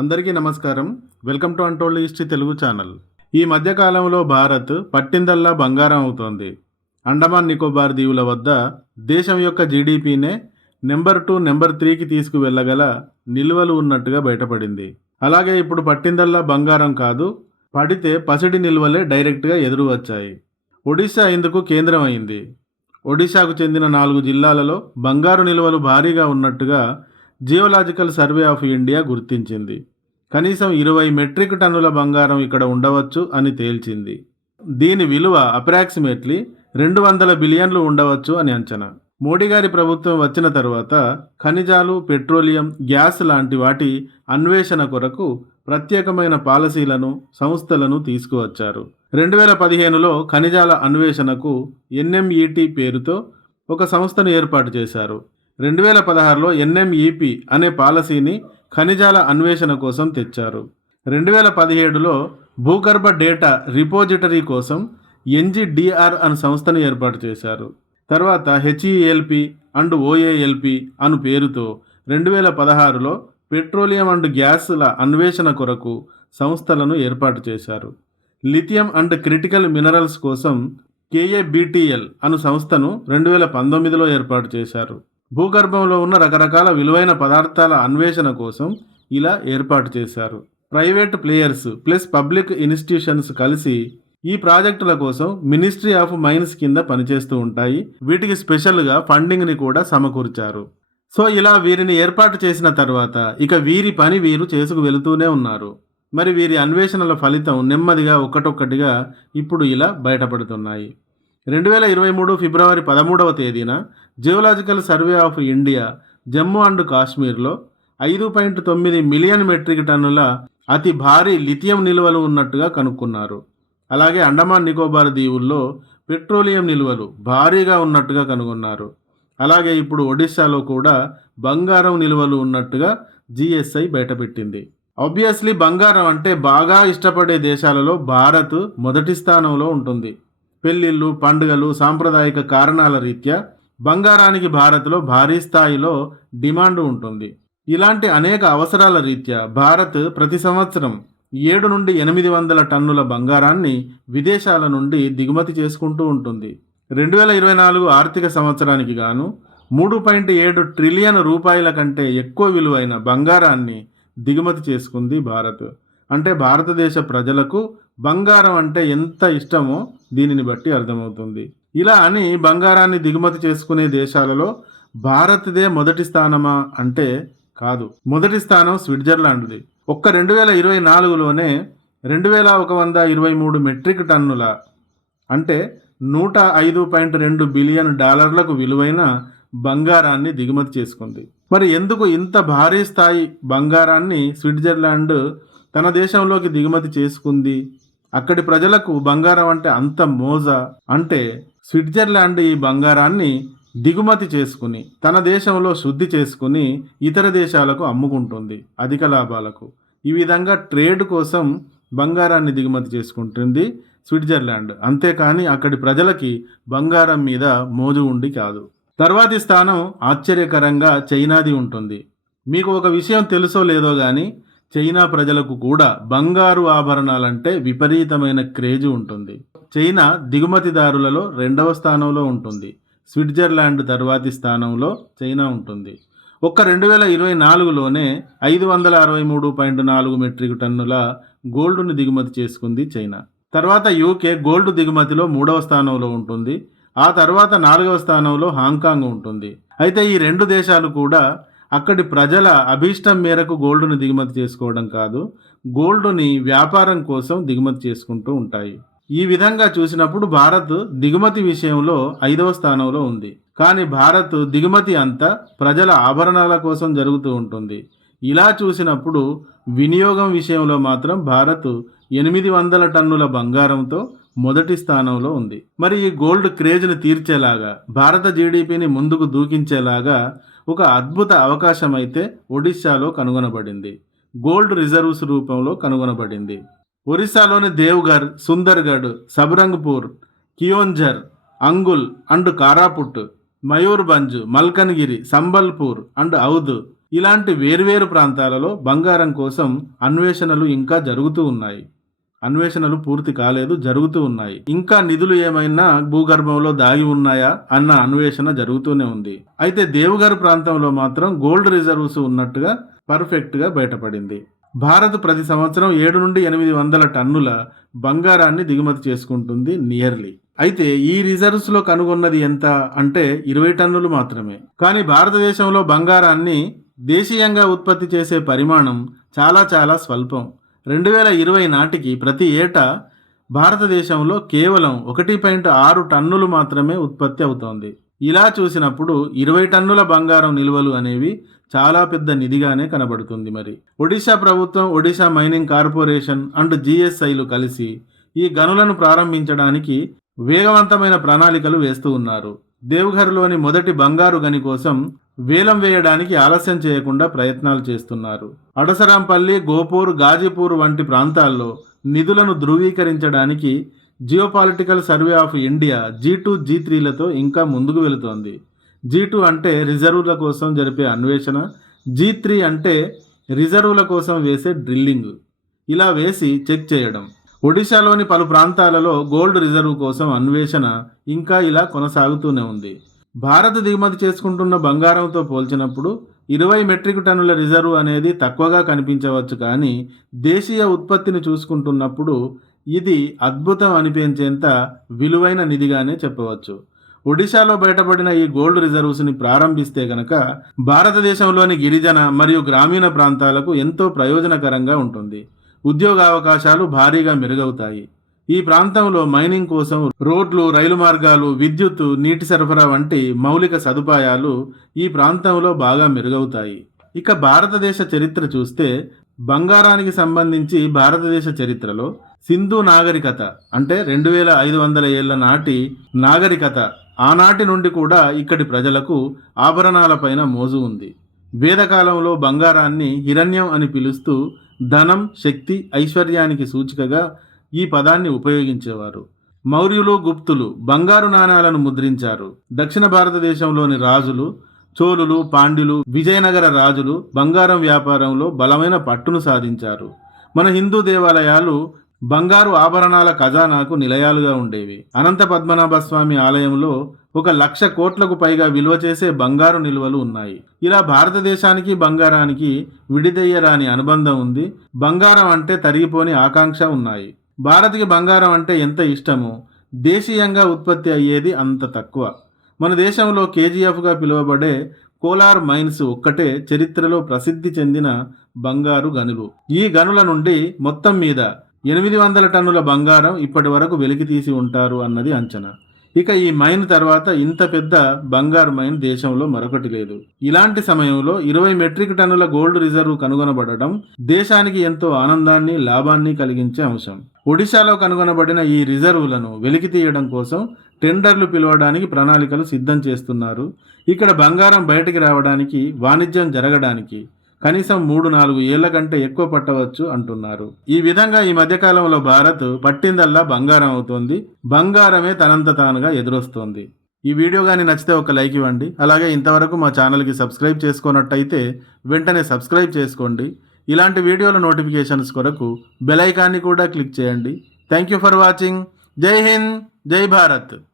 అందరికీ నమస్కారం. Welcome to untold history Telugu channel. ఈ మధ్యకాలంలో భారత్ పట్టిందల్లా బంగారం అవుతోంది. అండమాన్ నికోబార్ దీవుల వద్ద దేశం యొక్క జీడిపినే నెంబర్ టూ నెంబర్ త్రీకి తీసుకువెళ్ళగల నిల్వలు ఉన్నట్టుగా బయటపడింది. అలాగే ఇప్పుడు పట్టిందల్లా బంగారం కాదు పడితే పసిడి నిల్వలే డైరెక్ట్గా ఎదురు వచ్చాయి. ఒడిశా ఇందుకు కేంద్రం అయింది. ఒడిశాకు చెందిన నాలుగు జిల్లాలలో బంగారు నిల్వలు భారీగా ఉన్నట్టుగా జియోలాజికల్ సర్వే ఆఫ్ ఇండియా గుర్తించింది. కనీసం ఇరవై మెట్రిక్ టన్నుల బంగారం ఇక్కడ ఉండవచ్చు అని తేల్చింది. దీని విలువ అప్రాక్సిమేట్లీ రెండు వందల బిలియన్లు ఉండవచ్చు అని అంచనా. మోడీ గారి ప్రభుత్వం వచ్చిన తర్వాత ఖనిజాలు పెట్రోలియం గ్యాస్ లాంటి వాటి అన్వేషణ కొరకు ప్రత్యేకమైన పాలసీలను సంస్థలను తీసుకువచ్చారు. రెండు వేల పదిహేనులో ఖనిజాల అన్వేషణకు ఎన్ఎంఈటి పేరుతో ఒక సంస్థను ఏర్పాటు చేశారు. రెండు వేల పదహారులో ఎన్ఎంఈపి అనే పాలసీని ఖనిజాల అన్వేషణ కోసం తెచ్చారు. రెండు వేల పదిహేడులో భూగర్భ డేటా రిపోజిటరీ కోసం ఎన్జిడిఆర్ అనే సంస్థను ఏర్పాటు చేశారు. తర్వాత హెచ్ఈఎల్పి అండ్ ఓఏఎల్పి అను పేరుతో రెండు వేల పదహారులో పెట్రోలియం అండ్ గ్యాస్ల అన్వేషణ కొరకు సంస్థలను ఏర్పాటు చేశారు. లిథియం అండ్ క్రిటికల్ మినరల్స్ కోసం కేఏబిటిఎల్ అను సంస్థను రెండు వేల పంతొమ్మిదిలో ఏర్పాటు చేశారు. భూగర్భంలో ఉన్న రకరకాల విలువైన పదార్థాల అన్వేషణ కోసం ఇలా ఏర్పాటు చేశారు. Private players plus public institutions కలిసి ఈ ప్రాజెక్టుల కోసం మినిస్ట్రీ ఆఫ్ మైన్స్ కింద పనిచేస్తూ ఉంటాయి. వీటికి స్పెషల్గా ఫండింగ్ని కూడా సమకూర్చారు. సో ఇలా వీరిని ఏర్పాటు చేసిన తర్వాత ఇక వీరి పని వీరు చేసుకు వెళుతూనే ఉన్నారు. మరి వీరి అన్వేషణల ఫలితం నెమ్మదిగా ఒక్కటొక్కటిగా ఇప్పుడు ఇలా బయటపడుతున్నాయి. రెండు వేల ఇరవై మూడు ఫిబ్రవరి పదమూడవ తేదీన geological survey of India Jammu and కాశ్మీర్లో ఐదు పాయింట్ తొమ్మిది మిలియన్ మెట్రిక్ టన్నుల అతి భారీ లిథియం నిల్వలు ఉన్నట్టుగా కనుక్కున్నారు. అలాగే అండమాన్ నికోబార్ దీవుల్లో పెట్రోలియం నిల్వలు భారీగా ఉన్నట్టుగా కనుగొన్నారు. అలాగే ఇప్పుడు ఒడిశాలో కూడా బంగారం నిల్వలు ఉన్నట్టుగా జిఎస్ఐ బయటపెట్టింది. ఆబ్వియస్లీ బంగారం అంటే బాగా ఇష్టపడే దేశాలలో భారత్ మొదటి స్థానంలో ఉంటుంది. పెళ్ళిళ్ళు పండుగలు సాంప్రదాయక కారణాల రీత్యా బంగారానికి భారత్లో భారీ స్థాయిలో డిమాండ్ ఉంటుంది. ఇలాంటి అనేక అవసరాల రీత్యా భారత్ ప్రతి సంవత్సరం ఏడు నుండి ఎనిమిది వందల టన్నుల బంగారాన్ని విదేశాల నుండి దిగుమతి చేసుకుంటూ ఉంటుంది. రెండు వేల ఇరవై నాలుగు ఆర్థిక సంవత్సరానికి గాను మూడు పాయింట్ ఏడు ట్రిలియన్ రూపాయల కంటే ఎక్కువ విలువైన బంగారాన్ని దిగుమతి చేసుకుంది భారత్. అంటే భారతదేశ ప్రజలకు బంగారం అంటే ఎంత ఇష్టమో దీనిని బట్టి అర్థమవుతుంది. ఇలా అని బంగారాన్ని దిగుమతి చేసుకునే దేశాలలో భారత్దే మొదటి స్థానమా అంటే కాదు. మొదటి స్థానం స్విట్జర్లాండ్ది. ఒక్క రెండు వేల ఇరవై నాలుగులోనే రెండు వేల ఒక వంద ఇరవై మూడు మెట్రిక్ టన్నుల అంటే నూట ఐదు పాయింట్ రెండు బిలియన్ డాలర్లకు విలువైన బంగారాన్ని దిగుమతి చేసుకుంది. మరి ఎందుకు ఇంత భారీ స్థాయి బంగారాన్ని స్విట్జర్లాండ్ తన దేశంలోకి దిగుమతి చేసుకుంది. అక్కడి ప్రజలకు బంగారం అంటే అంత మోజా అంటే స్విట్జర్లాండ్ ఈ బంగారాన్ని దిగుమతి చేసుకుని తన దేశంలో శుద్ధి చేసుకుని ఇతర దేశాలకు అమ్ముకుంటుంది అధిక లాభాలకు. ఈ విధంగా ట్రేడ్ కోసం బంగారాన్ని దిగుమతి చేసుకుంటుంది స్విట్జర్లాండ్. అంతేకాని అక్కడి ప్రజలకి బంగారం మీద మోజు ఉండి కాదు. తర్వాతి స్థానం ఆశ్చర్యకరంగా చైనాది ఉంటుంది. మీకు ఒక విషయం తెలుసో లేదో కానీ చైనా ప్రజలకు కూడా బంగారు ఆభరణాలంటే విపరీతమైన క్రేజ్ ఉంటుంది. చైనా దిగుమతిదారులలో రెండవ స్థానంలో ఉంటుంది. స్విట్జర్లాండ్ తర్వాతి స్థానంలో చైనా ఉంటుంది. ఒక్క రెండు వేల ఇరవై నాలుగులోనే ఐదు వందల అరవై మూడు పాయింట్ నాలుగు మెట్రిక్ టన్నుల గోల్డ్ను దిగుమతి చేసుకుంది చైనా. తర్వాత యూకే గోల్డ్ దిగుమతిలో మూడవ స్థానంలో ఉంటుంది. ఆ తర్వాత నాలుగవ స్థానంలో హాంకాంగ్ ఉంటుంది. అయితే ఈ రెండు దేశాలు కూడా అక్కడి ప్రజల అభీష్టం మేరకు గోల్డ్ను దిగుమతి చేసుకోవడం కాదు గోల్డ్ని వ్యాపారం కోసం దిగుమతి చేసుకుంటూ ఉంటాయి. ఈ విధంగా చూసినప్పుడు భారత్ దిగుమతి విషయంలో ఐదవ స్థానంలో ఉంది. కానీ భారత్ దిగుమతి అంతా ప్రజల ఆభరణాల కోసం జరుగుతూ ఉంటుంది. ఇలా చూసినప్పుడు వినియోగం విషయంలో మాత్రం భారత్ ఎనిమిది వందల టన్నుల బంగారంతో మొదటి స్థానంలో ఉంది. మరి ఈ గోల్డ్ క్రేజ్ను తీర్చేలాగా భారత జీడిపిని ముందుకు దూకించేలాగా ఒక అద్భుత అవకాశం అయితే ఒడిశాలో కనుగొనబడింది. గోల్డ్ రిజర్వ్స్ రూపంలో కనుగొనబడింది. ఒరిస్సాలోని దేవ్ఘర్ సుందర్గఢ్ సబరంగ్పూర్ కియోంజర్ అంగుల్ అండ్ కారాపుట్ మయూర్భంజ్ మల్కన్గిరి సంబల్పూర్ అండ్ ఔద్ ఇలాంటి వేర్వేరు ప్రాంతాలలో బంగారం కోసం అన్వేషణలు ఇంకా జరుగుతూ ఉన్నాయి. అన్వేషణలు పూర్తి కాలేదు జరుగుతూ ఉన్నాయి. ఇంకా నిధులు ఏమైనా భూగర్భంలో దాగి ఉన్నాయా అన్న అన్వేషణ జరుగుతూనే ఉంది. అయితే దేవుగారు ప్రాంతంలో మాత్రం గోల్డ్ రిజర్వ్స్ ఉన్నట్టుగా పర్ఫెక్ట్గా బయటపడింది. భారత్ ప్రతి సంవత్సరం ఏడు నుండి ఎనిమిది వందల టన్నుల బంగారాన్ని దిగుమతి చేసుకుంటుంది నియర్లీ. అయితే ఈ రిజర్వ్స్లో కనుగొన్నది ఎంత అంటే ఇరవై టన్నులు మాత్రమే. కానీ భారతదేశంలో బంగారాన్ని దేశీయంగా ఉత్పత్తి చేసే పరిమాణం చాలా చాలా స్వల్పం. రెండు వేల ఇరవై నాటికి ప్రతి ఏటా భారతదేశంలో కేవలం ఒకటి పాయింట్ ఆరు టన్నులు మాత్రమే ఉత్పత్తి అవుతోంది. ఇలా చూసినప్పుడు ఇరవై టన్నుల బంగారం నిల్వలు అనేవి చాలా పెద్ద నిధిగానే కనబడుతుంది మరి. ఒడిశా ప్రభుత్వం ఒడిశా మైనింగ్ కార్పొరేషన్ అండ్ జిఎస్ఐలు కలిసి ఈ గనులను ప్రారంభించడానికి వేగవంతమైన ప్రణాళికలు వేస్తూ ఉన్నారు. దేవ్ఘర్లోని మొదటి బంగారు గని కోసం వేలం వేయడానికి ఆలస్యం చేయకుండా ప్రయత్నాలు చేస్తున్నారు. అడసరాంపల్లి గోపూర్ గాజీపూర్ వంటి ప్రాంతాల్లో నిధులను ధృవీకరించడానికి geopolitical survey of India G two G త్రీలతో ఇంకా ముందుకు వెళుతోంది. జీ టూ అంటే రిజర్వుల కోసం జరిపే అన్వేషణ జీ త్రీ అంటే రిజర్వుల కోసం వేసే డ్రిల్లింగ్. ఇలా వేసి చెక్ చేయడం. ఒడిశాలోని పలు ప్రాంతాలలో గోల్డ్ రిజర్వ్ కోసం అన్వేషణ ఇంకా ఇలా కొనసాగుతూనే ఉంది. భారత్ దిగుమతి చేసుకుంటున్న బంగారంతో పోల్చినప్పుడు ఇరవై మెట్రిక్ టన్నుల రిజర్వ్ అనేది తక్కువగా కనిపించవచ్చు కానీ దేశీయ ఉత్పత్తిని చూసుకుంటున్నప్పుడు ఇది అద్భుతం అనిపించేంత విలువైన నిధిగానే చెప్పవచ్చు. ఒడిశాలో బయటపడిన ఈ గోల్డ్ రిజర్వ్స్ని ప్రారంభిస్తే గనక భారతదేశంలోని గిరిజన మరియు గ్రామీణ ప్రాంతాలకు ఎంతో ప్రయోజనకరంగా ఉంటుంది. ఉద్యోగ అవకాశాలు భారీగా మెరుగవుతాయి. ఈ ప్రాంతంలో మైనింగ్ కోసం రోడ్లు రైలు మార్గాలు విద్యుత్ నీటి సరఫరా వంటి మౌలిక సదుపాయాలు ఈ ప్రాంతంలో బాగా మెరుగవుతాయి. ఇక భారతదేశ చరిత్ర చూస్తే బంగారానికి సంబంధించి భారతదేశ చరిత్రలో సింధు నాగరికత అంటే రెండు వేల ఐదు వందల ఏళ్ళ నాటి నాగరికత. ఆనాటి నుండి కూడా ఇక్కడి ప్రజలకు ఆభరణాలపైన మోజు ఉంది. వేదకాలంలో బంగారాన్ని హిరణ్యం అని పిలుస్తూ ధనం శక్తి ఐశ్వర్యానికి సూచికగా ఈ పదాన్ని ఉపయోగించేవారు. మౌర్యులు గుప్తులు బంగారు నాణాలను ముద్రించారు. దక్షిణ భారతదేశంలోని రాజులు చోళులు పాండ్యులు విజయనగర రాజులు బంగారం వ్యాపారంలో బలమైన పట్టును సాధించారు. మన హిందూ దేవాలయాలు బంగారు ఆభరణాల ఖజానాకు నిలయాలుగా ఉండేవి. అనంత పద్మనాభ స్వామి ఆలయంలో ఒక లక్ష కోట్లకు పైగా విలువ చేసే బంగారు నిల్వలు ఉన్నాయి. ఇలా భారతదేశానికి బంగారానికి విడిదయ్యరాని అనుబంధం ఉంది. బంగారం అంటే తరిగిపోని ఆకాంక్ష ఉన్నాయి. భారత్కి బంగారం అంటే ఎంత ఇష్టమో? దేశీయంగా ఉత్పత్తి అయ్యేది అంత తక్కువ. మన దేశంలో కేజీఎఫ్గా పిలువబడే కోలార్ మైన్స్ ఒక్కటే చరిత్రలో ప్రసిద్ధి చెందిన బంగారు గనులు. ఈ గనుల నుండి మొత్తం మీద ఎనిమిది వందల టన్నుల బంగారం ఇప్పటి వరకు వెలికి తీసి ఉంటారు అన్నది అంచనా. ఇక ఈ మైన్ తర్వాత ఇంత పెద్ద బంగారు మైన్ దేశంలో మరొకటి లేదు. ఇలాంటి సమయంలో ఇరవై మెట్రిక్ టన్నుల గోల్డ్ రిజర్వ్ కనుగొనబడటం దేశానికి ఎంతో ఆనందాన్ని లాభాన్ని కలిగించే అంశం. ఒడిశాలో కనుగొనబడిన ఈ రిజర్వులను వెలికి తీయడం కోసం టెండర్లు పిలవడానికి ప్రణాళికలు సిద్ధం చేస్తున్నారు. ఇక్కడ బంగారం బయటికి రావడానికి వాణిజ్యం జరగడానికి కనీసం మూడు నాలుగు ఏళ్ళ కంటే ఎక్కువ పట్టవచ్చు అంటున్నారు. ఈ విధంగా ఈ మధ్యకాలంలో భారత్ పట్టిందల్లా బంగారం అవుతోంది. బంగారమే తనంత తానుగా ఎదురొస్తోంది. ఈ వీడియో కానీ నచ్చితే ఒక లైక్ ఇవ్వండి. అలాగే ఇంతవరకు మా ఛానల్కి సబ్స్క్రైబ్ చేసుకున్నట్టయితే వెంటనే సబ్స్క్రైబ్ చేసుకోండి. ఇలాంటి వీడియోల నోటిఫికేషన్స్ కొరకు బెల్ ఐకాన్ని కూడా క్లిక్ చేయండి. Thank you for watching. జై హింద్. జై భారత్.